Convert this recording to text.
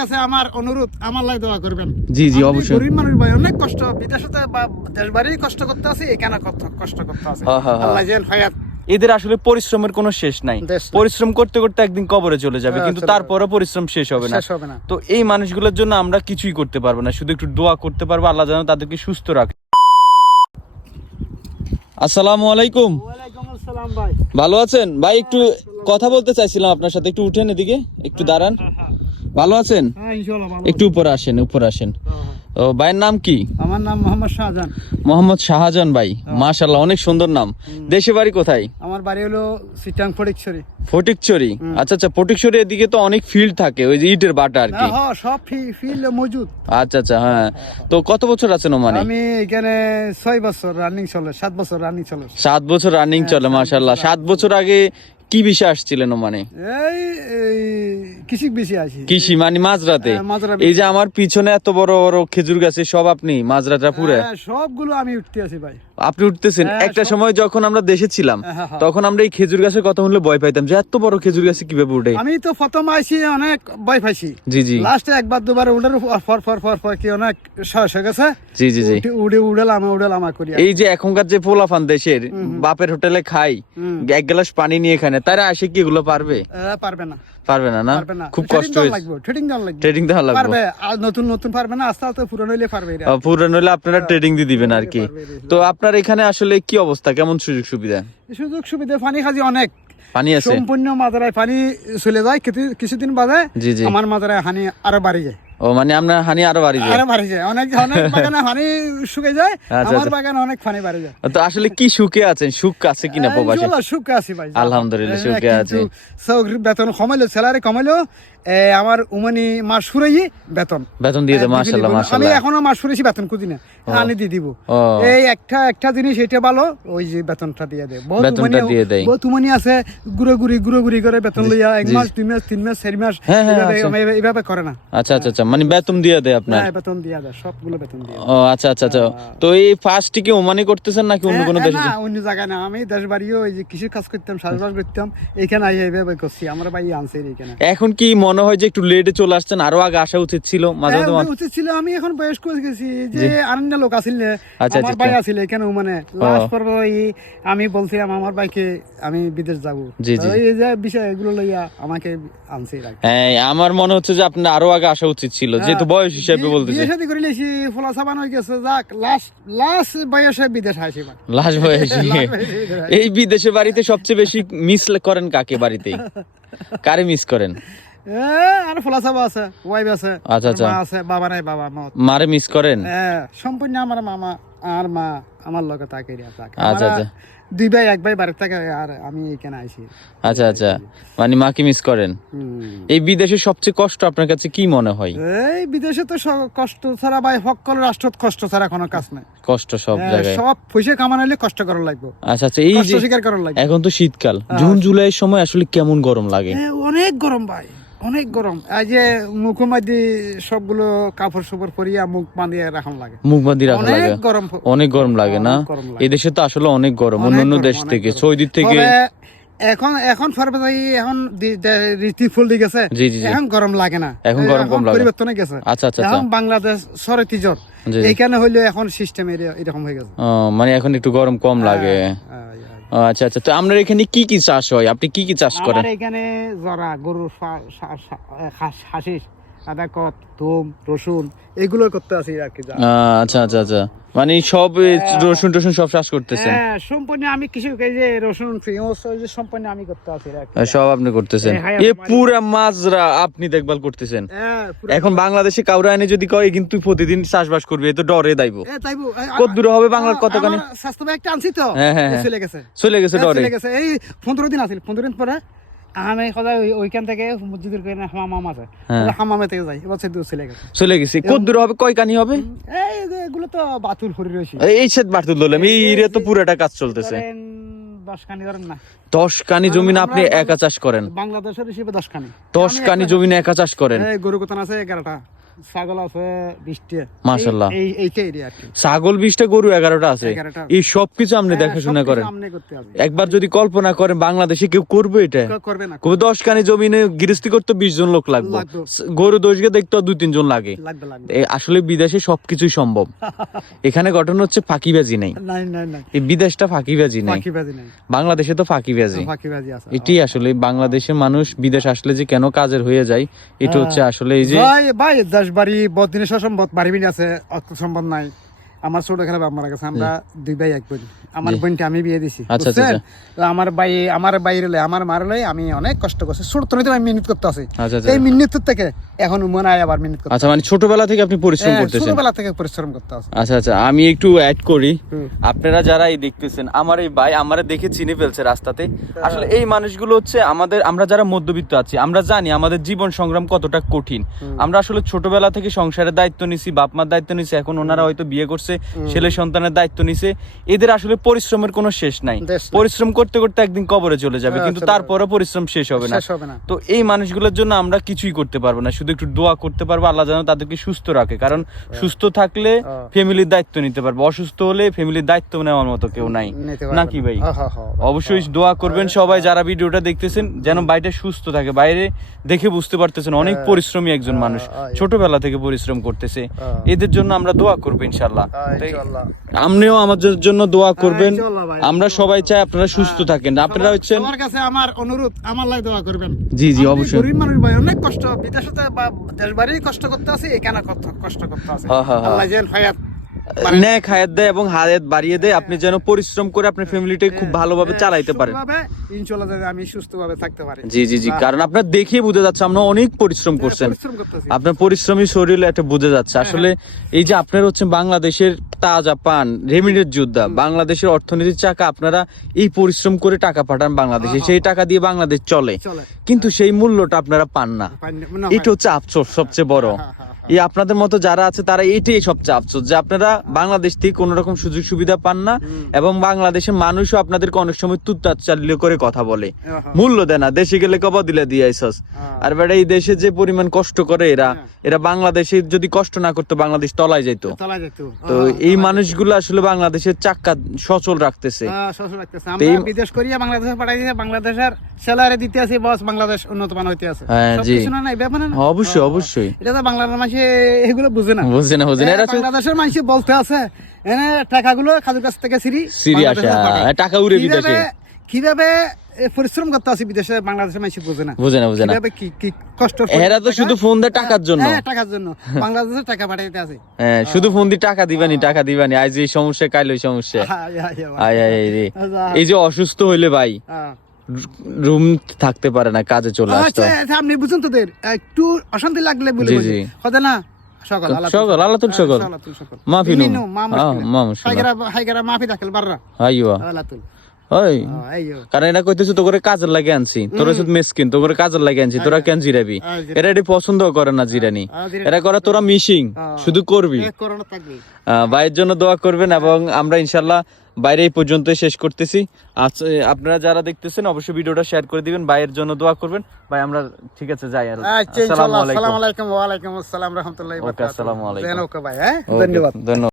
কাছে আমার অনুরোধ আমার লাই দোয়া করবেন। জি, জি, অবশ্যই। গরিব মানুষ ভাই অনেক কষ্ট বিদেশে বা দেশ বাড়ি কষ্ট করতে আছে এখানে কষ্ট করতে আছে। হ্যাঁ, হ্যাঁ, হ্যাঁ। আল্লাহ যেন হায়াত। এদের আসলে পরিশ্রমের কোনো শেষ নাই। পরিশ্রম করতে করতে একদিন কবরে চলে যাবে হ্যাঁ, কিন্তু তারপরও পরিশ্রম শেষ হবে না। তো এই মানুষগুলোর জন্য আমরা কিছুই করতে পারব না শুধু একটু দোয়া করতে পারব আল্লাহ যেন তাদেরকে সুস্থ রাখে। আসসালামু আলাইকুম। ভাই। ভালো আছেন? ভাই একটু কথা বলতে চাইছিলাম আপনার সাথে একটু উঠেন এদিকে একটু দাঁড়ান। ভালো আছেন? হ্যাঁ একটু উপরে আসেন উপরে আসেন। হ্যাঁ, হ্যাঁ। ও ভাইয়ের নাম কি? আমার নাম মোহাম্মদ শাহজাহান। মোহাম্মদ শাহজাহান ভাই মাশাল্লাহ অনেক সুন্দর নাম। দেশে বাড়ি কোথায়? আমার বাড়ি হলো সিটাং ফটিকছড়ি। ফটিকচুরি আচ্ছা আচ্ছা ফটিকচুরি এদিকে তো অনেক ফিল্ড থাকে ওই যে ইটের বাটা আর কি। হ্যাঁ সব ফিল্ড মজুদ। আচ্ছা আচ্ছা হ্যাঁ। তো কত বছর আছেন ওমানে? আমি এখানে ছয় বছর রানিং চলে সাত বছর রানিং চলে। সাত বছর রানিং চলে মাশাল্লাহ সাত বছর আগে কি বিষয় আসছিলেন এই এই কৃষি মানে মাঝরাতে? হ্যাঁ, এই যে আমার পিছনে এত বড় বড় খেজুর গাছে সব আপনি মাঝরাটা পুরে? হ্যাঁ, সবগুলো আমি উঠতে আছি ভাই। আপনি উঠতেছেন? হ্যাঁ, একটা সময় যখন আমরা দেশে ছিলাম। তখন আমরা এই খেজুর গাছের কথা শুনলে ভয় পাইতাম যে এত বড় খেজুর গাছে কীভাবে উঠে? আমি তো প্রথম আইছি অনেক ভয় পাইছি। জি জি। লাস্টে একবার দুবার উড়ার ফর ফর ফর ফর কি অনেক সাহস হয়ে গেছে। জি জি জি। উড়ে উড়ালাম উড়ালাম করি এই যে এখনকার যে পোলাফান দেশের বাপের হোটেলে খাই এক গ্লাস পানি নিয়ে খানে তারা আসে কি এগুলো পারবে? পারবে না। পারবে না না? খুব কষ্ট লাগবে ট্রেডিং লাগবে। ট্রেডিং লাগবে। পারবে নতুন নতুন পারবে না আস্তে আস্তে পুরনো হইলে পারবে এরা। পুরো নইলে আপনারা ট্রেডিং দিয়ে দিবেন আর কি। তো আপনার এখানে আসলে কি অবস্থা? কেমন সুযোগ সুবিধা? সুযোগ সুবিধা পানি খাজি অনেক। পানি আছে? সম্পূর্ণ মাজারায় পানি চলে যায়। কিছুদিন বাদে আমার মাজারায় হানি আরও বাড়ি যায়। ও মানে আপনার হানি আরও বাড়ি যায় আরও বাড়ি যায় অনেক অনেক বাগানে হানি শুকে যায় আচ্ছা, আমার আচ্ছা। বাগানে অনেক বাড়ি যায়। তো আসলে কি সুখে আছেন? সুখ আছে কিনা প্রবাসী? সুখে আছি ভাই আলহামদুলিল্লাহ, সুখে আছি। বেতন কমাইলো স্যালারি কমাইলো আমার উমানি মাস ফুরাই বেতন। বেতন দিয়ে দেয় এ, মাশাল্লাহ আমি মাশাল্লাহ এখনও মাস ফুরেছি বেতন খুঁজি না। আনি দিয়ে দিব। এই একটা একটা জিনিস এটা ভালো ওই যে বেতনটা দিয়ে দেয়। বহুত বেতনটা উমানি- দিয়ে দেয়। বহুত উমানি আছে ঘুরে ঘুরি ঘুরে ঘুরি করে বেতন লইয়া এক মাস দুই মাস তিন মাস চারি মাস হ্যাঁ, হ্যাঁ, এইভাবে- আছে। এইভাবে- করে না। আচ্ছা আচ্ছা আচ্ছা মানে বেতন দিয়ে দেয় আপনার? হ্যাঁ, বেতন দিয়া দেয় সবগুলো বেতন দিয়া। ও আচ্ছা আচ্ছা আচ্ছা। তো এই ফার্স্ট কি ওমানি করতেছেন নাকি অন্য কোনো হ্যাঁ, দেশে না অন্য জায়গায় না। আমি দেশ বাড়িও ওই যে কৃষি কাজ করতাম চাষবাস করতাম এখানে আই এইভাবে করছি। আমার ভাই আনছে এখানে। এখন কি মনে হয় যে একটু লেটে চলে আসছেন আরও আগে আসা উচিত ছিল মাঝে হ্যাঁ, মাঝে উচিত ছিল আমি এখন বয়স্ক হয়ে গেছি যে আনন্দ লোক আছিল না, আচ্ছা, আমার আচ্ছা, ভাই আচ্ছা। আছিল এখানে মানে লাস্ট পর্ব আমি বলছিলাম আমার ভাইকে আমি বিদেশ যাব। জি, জি। এই যে বিষয় এগুলো লইয়া আমাকে আনছে। হ্যাঁ আমার মনে হচ্ছে যে আপনার আরও আগে আসা উচিত ছিল যেহেতু বয়স হিসেবে বলতে বিয়ে শাদী করে লিছি ফলা সাবান হয়ে গেছে যাক লাস্ট লাস্ট বয়সে বিদেশ আসি ভাই লাশ বয়সী। এই বিদেশে বাড়িতে সবচেয়ে বেশি মিস করেন কাকে বাড়িতে কারে মিস করেন? আর ফলা সাবা আছে ওয়াইফ আছে আচ্ছা, আচ্ছা। আছে বাবা নাই বাবা মত। মারে মিস করেন? হ্যাঁ, সম্পূর্ণ আমার মামা আর মা আমার লগে থাকে। আচ্ছা, আচ্ছা। দুই ভাই এক ভাই বাড়ির থাকে আর আমি এখানে আইছি। আচ্ছা আচ্ছা। মানে মাকে মিস করেন? এই বিদেশে সবচেয়ে কষ্ট আপনার কাছে কি মনে হয়? এই বিদেশে তো কষ্ট ছাড়া ভাই সকল রাষ্ট্র কষ্ট ছাড়া কোনো কাজ নাই। কষ্ট সব জায়গায়। সব পয়সা কামানো কষ্ট করার লাগবে। আচ্ছা আচ্ছা এই যে স্বীকার করার লাগবে। এখন তো শীতকাল। জুন জুলাইয়ের সময় আসলে কেমন গরম লাগে? অনেক গরম ভাই। অনেক গরম। এই যে মুখের মধ্যে সবগুলো কাপড় সাপড় পরিয়া মুখ বাঁধিয়ে রাখান লাগে। মুখ বাঁধি রাখা লাগে? গরম অনেক গরম লাগে না? অনেক গরম লাগে। এই দেশে তো আসলে অনেক গরম অন্যান্য দেশ থেকে সৌদি থেকে। এখন এখন ফরবাই এখন ফুল গেছে। এখন গরম লাগে না। এখন গরম কম লাগে। পরিবর্তন গেছে। আচ্ছা আচ্ছা আচ্ছা। এখন বাংলাদেশ সরতি জ্বর। এইখানে হইলে এখন সিস্টেম এরকম হয়ে গেছে। মানে এখন একটু গরম কম লাগে। আয়, আয়। ও, আচ্ছা আচ্ছা। তো আপনার এখানে কি কি চাষ হয়? আপনি কি কি চাষ করেন? এখানে জরা, গরুর ফা- সা- সা- আদা কত থুম রসুন এগুলো করতে আছি আর কি আচ্ছা আচ্ছা আচ্ছা। মানে সব রসুন টসুন সব চাষ করতেছেন? হ্যাঁ সম্পূর্ণ আমি কিছু এই যে রসুন পেঁয়াজ ওই যে সম্পূর্ণ আমি করতে আছি সব আপনি করতেছেন? হ্যাঁ, এ পুরা মাজরা আপনি দেখভাল করতেছেন? হ্যাঁ, এখন বাংলাদেশে কাউরা এনে যদি কয় কিন্তু প্রতিদিন চাষবাস করবে তো ডরে দাইবো। কত দূরে হবে বাংলার আ- কতখানি? স্বাস্থ্য একটা আনছি তো। হ্যাঁ, হ্যাঁ, হ্যাঁ। চলে গেছে। চলে গেছে ডরে। চলে গেছে। এই পনেরো দিন আছিল পনেরো দিন পরে আমি সদায় ওইখান থেকে মসজিদের করে হামাম আছে। হামামে থেকে যাই এবার সে চলে গেছে। চলে গেছে। কত দূরে হবে? কয় কানি হবে? এই যে এগুলো তো বাতুল হরি রয়েছে। এই- সেট তো পুরাটা কাজ চলতেছে। দশ কানি ধরেন না। দশ কানি জমিন আপনি একা চাষ করেন। বাংলাদেশের হিসেবে দশ কানি দশ কানি একটা- একা চাষ করেন। এই গরু কোথান আছে? এগারোটা। ছাগল আছে বিশটা। মাশাআল্লাহ। এই এইটা আর কি। ছাগল বিশটা গরু এগারোটা আছে। 11টা। এই সবকিছু আপনি হ্যাঁ, দেখাশোনা করেন। একবার যদি কল্পনা করেন বাংলাদেশে কেউ করবে এটা? করবে না। দশ কানি জমিনে গৃহস্থী করতে বিশ জন লোক লাগবে। গরু দোষকে দেখতে দুই তিনজন লাগে। আসলে বিদেশে সবকিছুই সম্ভব। এখানে ঘটনা হচ্ছে ফাঁকিবাজি নাই। এই বিদেশটা ফাঁকিবাজি নাই। বাংলাদেশে তো ফাঁকিবাজি। এটি আসলে বাংলাদেশের মানুষ বিদেশ আসলে যে কেন কাজের হয়ে যায় এটা হচ্ছে আসলে এই যে ভাই ভাই দেশ বাড়ি বদিনেশ্বর সম্পদ বাড়ি বিনি আছে, অত সম্পদ নাই। আমার ছোট এখানে বাপ মারা গেছে, আমরা দুই ভাই, এক বোন। আমার বোনকে আমি বিয়ে দিছি আচ্ছা, আচ্ছা, বুঝছেন? তো আমার ভাই আমার বাইরে আমার মার লই আমি অনেক কষ্ট করছি। ছোট তো আমি মিনিট করতে আছি আচ্ছা আচ্ছা এই মিনিট থেকে এখন মনে হয় আবার মিনিট করতে আচ্ছা মানে ছোটবেলা থেকে আপনি পরিশ্রম হ্যাঁ, করতেছেন? ছোটবেলা থেকে পরিশ্রম করতে আছে আচ্ছা আচ্ছা আমি একটু অ্যাড করি। আপনারা যারা এই দেখতেছেন আমার এই ভাই আমারে দেখে চিনে ফেলছে রাস্তাতে। আসলে এই মানুষগুলো হচ্ছে আমাদের আমরা যারা মধ্যবিত্ত আছি আমরা জানি আমাদের জীবন সংগ্রাম কতটা কঠিন। আমরা আসলে ছোটবেলা থেকে সংসারের দায়িত্ব নিছি বাপ মার দায়িত্ব নিছি এখন ওনারা হয়তো বিয়ে করছে ছেলে সন্তানের দায়িত্ব নিছে। এদের আসলে পরিশ্রমের কোনো শেষ নাই। পরিশ্রম করতে করতে একদিন কবরে চলে যাবে হ্যাঁ, কিন্তু। তারপরও পরিশ্রম শেষ হবে না। তো এই মানুষগুলোর জন্য আমরা কিছুই করতে পারব না শুধু একটু দোয়া করতে পারব আল্লাহ যেন তাদেরকে সুস্থ রাখে। কারণ সুস্থ থাকলে হ্যাঁ। ফ্যামিলির দায়িত্ব নিতে পারব অসুস্থ হলে ফ্যামিলির দায়িত্ব নেওয়ার মতো কেউ নাই। নাকি ভাই? হ্যাঁ, হ্যাঁ, হ্যাঁ। অবশ্যই দোয়া করবেন সবাই যারা ভিডিওটা দেখতেছেন যেন বাইরে সুস্থ থাকে। বাইরে দেখে বুঝতে পারতেছেন অনেক পরিশ্রমী একজন মানুষ হ্যাঁ, ছোটবেলা থেকে পরিশ্রম করতেছে। হ্যাঁ। এদের জন্য আমরা দোয়া করব ইনশাল্লাহ। হ্যাঁ। আপনিও আমাদের জন্য দোয়া করবেন। আমরা সবাই চাই আপনারা সুস্থ হ্যাঁ। থাকেন। আপনারা হচ্ছেন আমার কাছে আমার অনুরোধ আমার লাই দোয়া করবেন। জি জি অবশ্যই। গরিব মানুষ ভাই অনেক কষ্ট বিদেশে বা দেশ বাড়ি কষ্ট করতে আছে এখানে কষ্ট করতে আছে। আল্লাহ যেন হায়াত ন্যাক হায়াত দেয় এবং হায়াত বাড়িয়ে দেয়। আপনি যেন পরিশ্রম করে আপনার ফ্যামিলিটাকে খুব ভালোভাবে চালাইতে পারেন। ইনশাআল্লাহ আমি সুস্থভাবে থাকতে পারি। জি জি জি। কারণ আপনার দেখে বোঝা যাচ্ছে আপনার অনেক পরিশ্রম করছেন। আপনার পরিশ্রমী শরীরে একটা বোঝা যাচ্ছে। আসলে এই যে আপনার হচ্ছে বাংলাদেশের তাজা পান রেমিডের যোদ্ধা বাংলাদেশের অর্থনীতির চাকা আপনারা এই পরিশ্রম করে টাকা পাঠান বাংলাদেশে। সেই টাকা দিয়ে বাংলাদেশ চলে। কিন্তু সেই মূল্যটা আপনারা পান না। এটা হচ্ছে আফসোস সবচেয়ে বড়। হ্যাঁ, হ্যাঁ, এই আপনাদের মতো যারা আছে তারা এটাই সবচেয়ে আফসোস যে আপনারা বাংলাদেশ থেকে কোনো রকম সুযোগ সুবিধা পান না এবং বাংলাদেশের মানুষও আপনাদেরকে অনেক সময় তুত্তাচাল্য করে কথা বলে। হ্যাঁ, মূল্য দেয় না। দেশে গেলে কবা দিলে দিয়ে আইসস। হ্যাঁ। আর বেটা এই দেশে যে পরিমাণ কষ্ট করে এরা হ্যাঁ। এরা বাংলাদেশে যদি কষ্ট না করতো বাংলাদেশ তলায় যেত তো এই মানুষগুলো আসলে বাংলাদেশের চাক্কা সচল রাখতেছে। বিদেশ করিয়া বাংলাদেশে পাঠাই বাংলাদেশের স্যালারি দিতে আছে বস বাংলাদেশ উন্নত মান হইতে আছে। হ্যাঁ, জি। অবশ্যই, অবশ্যই। এটা তো বাংলার মানুষে এগুলো বুঝে না বুঝছে না বুঝছে না এরা বাংলাদেশের মানুষে বলতে আছে এনে টাকাগুলো খাজুর কাছ থেকে সিরি সিরি আসে। হ্যাঁ, টাকা উড়ে বিদেশে। কিভাবে- পরিশ্রম করতে বিদেশে বাংলাদেশের মানুষ বুঝে না বুঝে না বুঝে না কি কি কষ্ট এরা তো শুধু ফোন দেয় টাকার জন্য হ্যাঁ টাকার জন্য বাংলাদেশে টাকা পাঠাইতে আছে হ্যাঁ শুধু ফোন দিয়ে টাকা দিবানি টাকা দিবানি আজ এই সমস্যা কাল ওই সমস্যা হায়, হায়, হায়। আচ্ছা, এই যে অসুস্থ হইলে ভাই হ্যাঁ। রুম থাকতে পারে না কাজে চলে আসতে আচ্ছা আচ্ছা, আপনি বুঝুন তোদের একটু অশান্তি লাগলে বলে বলি। কথা না সকাল আল্লাহ সকল, তুল সকল। মাফি নুম। বিমিনু, মা হ্যাঁ, মুশকিল। মা মুশকিল। হাইগেরা হাইগেরা মাফি দাখিল বাররা আইয়া আল্লাহ তুল ওই কারণ এটা কইতেছে তো করে কাজের লাগে আনছি। তোরা শুধু মেসকিন তো করে কাজের লাগে আনছি। তোরা কেন জিরাবি? এরা এটি পছন্দ করে না জিরানি। এরা করে তোরা মিশিং। শুধু করবি। ভাইয়ের জন্য দোয়া করবেন এবং আমরা ইনশাল্লাহ বাইরে এই পর্যন্ত শেষ করতেছি। আপনারা যারা দেখতেছেন অবশ্যই ভিডিওটা শেয়ার করে দিবেন ভাইয়ের জন্য দোয়া করবেন। ভাই আমরা ঠিক আছে যাই আর। আচ্ছা আসসালামু আলাইকুম। ওয়া আলাইকুম আসসালাম রাহমাতুল্লাহি ওয়া ওকে, বারাকাতুহু ভাই হ্যাঁ? ধন্যবাদ। ধন্যবাদ।